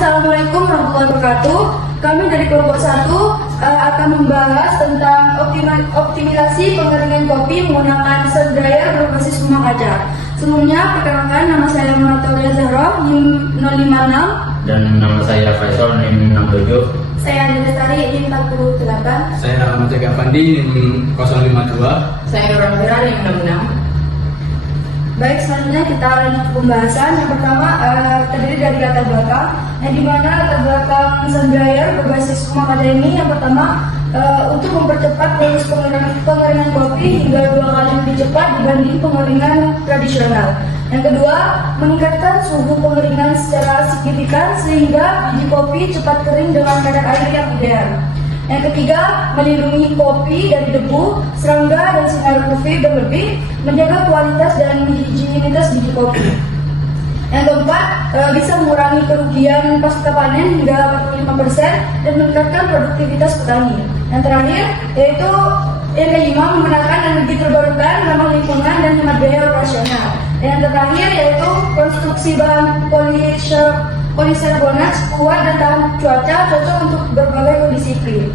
Assalamualaikum warahmatullahi wabarakatuh. Kami dari kelompok 1 akan membahas tentang optimalisasi pengeringan kopi menggunakan set dryer berbasis rumah kaca. Sebelumnya, perkenalkan, nama saya Munatoria Zahra, NIM 056. Dan nama saya Faisal, NIM 67. Saya Andi Lestari, NIM 48. Saya Rahmat Jaka Pandi, NIM 052. Saya Nurul Fira, NIM 66. Baik, selanjutnya kita lanjut ke pembahasan. Yang pertama terdiri dari latar belakang, yang dimana latar belakang sun dryer berbasis rumah kaca ini yang pertama untuk mempercepat proses pengeringan kopi hingga 2 kali lebih cepat dibanding pengeringan tradisional. Yang kedua, meningkatkan suhu pengeringan secara signifikan sehingga biji kopi cepat kering dengan kadar air yang ideal. Yang ketiga, melindungi kopi dari debu, serangga, dan sinar UV berlebih, menjaga kualitas dan higienitas biji kopi. Yang keempat, bisa mengurangi kerugian pasca panen hingga 45% dan meningkatkan produktivitas petani. Yang terakhir, yaitu yang kelima, menggunakan energi terbarukan, ramah lingkungan, dan hemat biaya operasional. Dan yang terakhir, yaitu konstruksi bahan polisarbonat kuat dan tahan cuaca, cocok untuk berbagai kondisi iklim.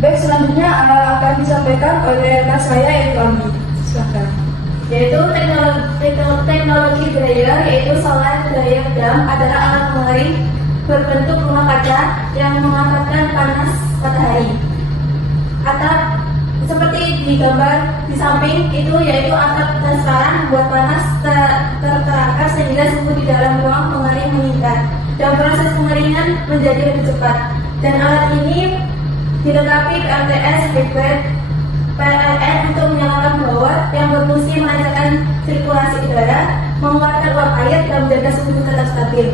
Baik, selanjutnya akan disampaikan oleh rekan saya yaitu Ami. Silakan. Yaitu teknologi dryer, yaitu solar dryer dam adalah alat pengering berbentuk rumah kaca yang memanfaatkan panas matahari. Atap seperti di gambar di samping itu, yaitu atap transparan buat panas terkerangka sehingga suhu di dalam ruang pengering meningkat dan proses pengeringan menjadi lebih cepat. Dan alat ini dilengkapi PLTS liquid PLN untuk menyalakan blower yang berfungsi melancarkan sirkulasi udara, mengeluarkan uap air dan menjaga suhu tetap stabil.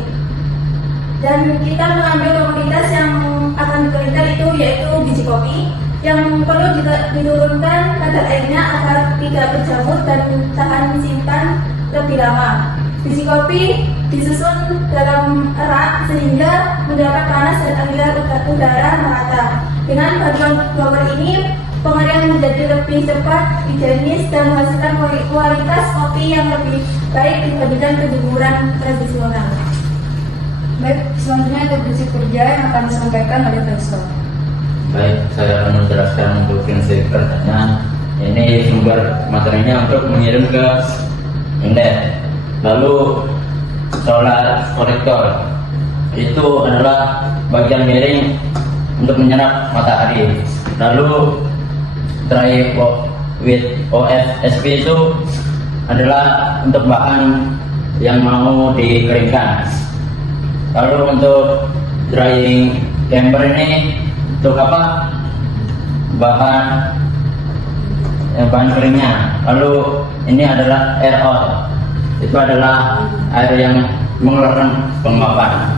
Dan kita mengambil komoditas yang akan dikeringkan itu yaitu biji kopi yang perlu diturunkan kadar airnya agar tidak berjamur dan tahan simpan lebih lama. Biji kopi disusun dalam rak sehingga mendapat panas dan aliran udara merata. Dengan bantuan blower ini, pengeringan menjadi lebih cepat, higienis, dan menghasilkan kualitas kopi yang lebih baik dibandingkan penjemuran tradisional. Baik, selanjutnya untuk prinsip kerja yang akan disampaikan oleh Faisal. Baik, saya akan menjelaskan untuk prinsip kerjanya. Ini sumber materinya untuk mengirim ke inlet. Lalu solar kolektor itu adalah bagian miring untuk menyerap matahari. Lalu dry with OFSP itu adalah untuk bahan yang mau dikeringkan. Lalu untuk drying chamber ini untuk apa? Bahan keringnya. Lalu ini adalah air out. Itu adalah air yang mengeluarkan penguapan.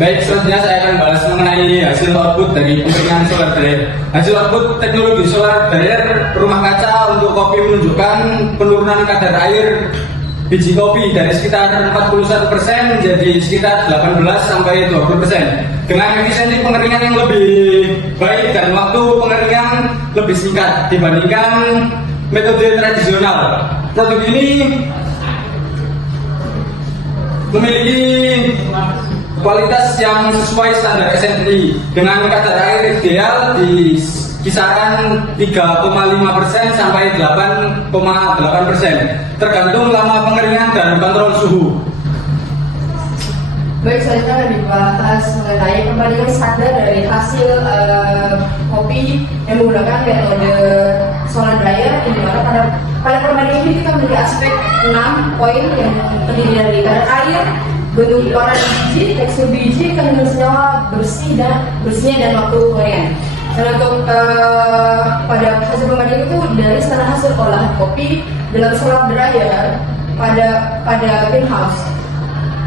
Baik, selanjutnya saya akan bahas mengenai hasil output dari pengeringan solar dryer. Hasil output teknologi solar dryer rumah kaca untuk kopi menunjukkan penurunan kadar air biji kopi dari sekitar 41% menjadi sekitar 18-20% dengan efisiensi pengeringan yang lebih baik dan waktu pengeringan lebih singkat dibandingkan metode tradisional. Produk ini memiliki kualitas yang sesuai standar SNI dengan kadar air ideal di kisaran 3,5% sampai 8,8%, tergantung lama pengeringan dan kontrol suhu. Baik, selanjutnya akan dibahas mengenai perbandingan standar dari hasil kopi yang menggunakan metode solar dryer, di mana pada perbandingan ini kita memiliki aspek 6 poin yang terdiri dari kadar air, bentuk warna biji, tekstur biji, kandungan senyawa bersihnya dan waktu pengeringan. Dan untuk pada hasil perbandingan itu dari standar hasil olahan kopi dalam solar dryer pada greenhouse.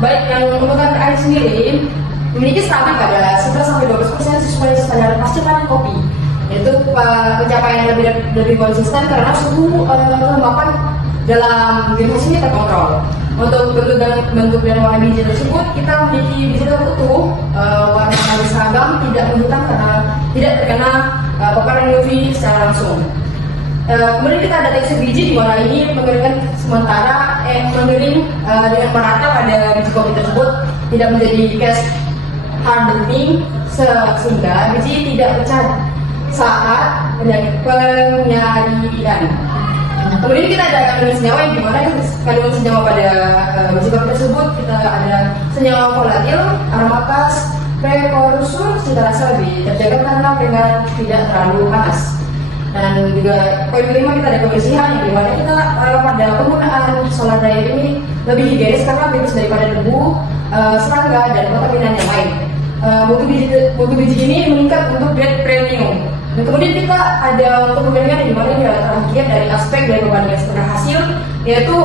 Baik, yang untuk kadar air sendiri memiliki stabil pada 11-12% sesuai standar pasca panen kopi. Itu pencapaian lebih konsisten karena suhu kelembapan dalam greenhouse ini terkontrol. Untuk bentuk dan warna biji tersebut, kita memiliki biji utuh, warna seragam, tidak menghitam karena tidak terkena paparan UV secara langsung. Kemudian kita ada teknik biji di mana ini pengeringan sementara mengering dengan merata pada biji kopi tersebut, tidak menjadi cast hardening sehingga biji tidak pecah saat penyaringan. Kemudian kita ada kandungan senyawa yang dimana kandungan senyawa pada biji kopi tersebut kita ada senyawa volatil, aromatas, prekursor, cita rasa lebih terjaga karena pengeran tidak terlalu panas. Dan juga poin kelima kita ada kebersihan yang dimana kita pada penggunaan solar dryer ini lebih higienis karena bebas daripada debu, serangga dan kontaminan yang lain. Mutu biji ini meningkat untuk grade premium. Dan kemudian kita ada untuk perbandingan di mana ini adalah terakhir dari aspek dari perbandingan setengah hasil, yaitu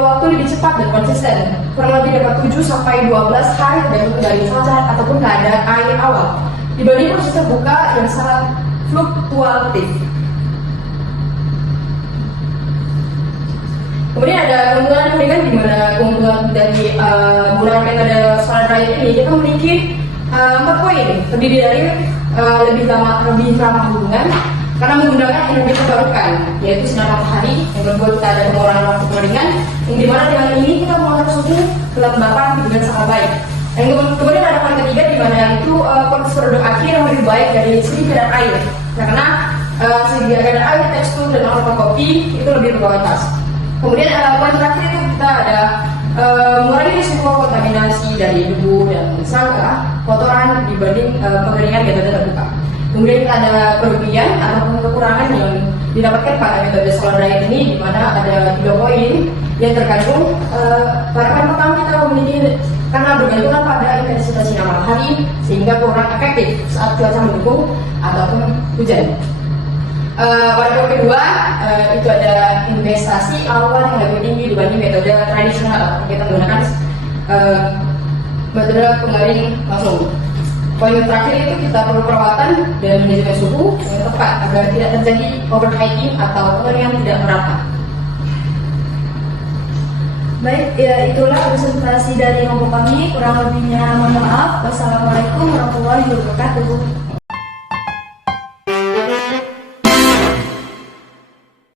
waktu lebih cepat dan konsisten, kurang lebih dapat 7 sampai 12 hari tergantung dari cuaca ataupun keadaan air awal dibanding proses terbuka yang sangat fluktuatif. Kemudian ada keunggulan perbandingan di mana keunggulan dari menggunakan metode solar dryer ini kita memiliki 4 poin, terdiri dari lebih ramah lingkungan karena menggunakan energi terbarukan, yaitu sinar matahari. Yang kedua kita ada pengurangan waktu pengeringan, yang dimana dengan ini kita mengolah suhu kelembapan dengan sangat baik. Dan kemudian ada poin ketiga di mana itu kualitas produk akhir yang lebih baik dari segi kadar air, karena segi kadar air, tekstur dan aroma kopi itu lebih berkualitas. Kemudian poin terakhir itu kita ada mengurangi risiko kontaminasi dari debu dan serangga, kotoran dibanding pengeringan metode terbuka. Kemudian kita ada kelebihan ataupun kekurangan yang didapatkan pada metode solar dryer ini, di mana ada 3 poin yang tergantung pada poin pertama kita memiliki karena bergantungan pada intensitas sinar matahari sehingga kurang efektif saat cuaca mendukung ataupun hujan. Pada poin kedua itu ada investasi awal yang lebih tinggi dibanding metode tradisional. Kita menggunakan metode pengering langsung. Poin yang terakhir itu kita perlu perawatan dan manajemen suhu yang tepat agar tidak terjadi overheating atau pengeringan tidak merata. Baik, ya itulah presentasi dari kelompok kami. Kurang lebihnya mohon maaf. Wassalamualaikum warahmatullahi wabarakatuh.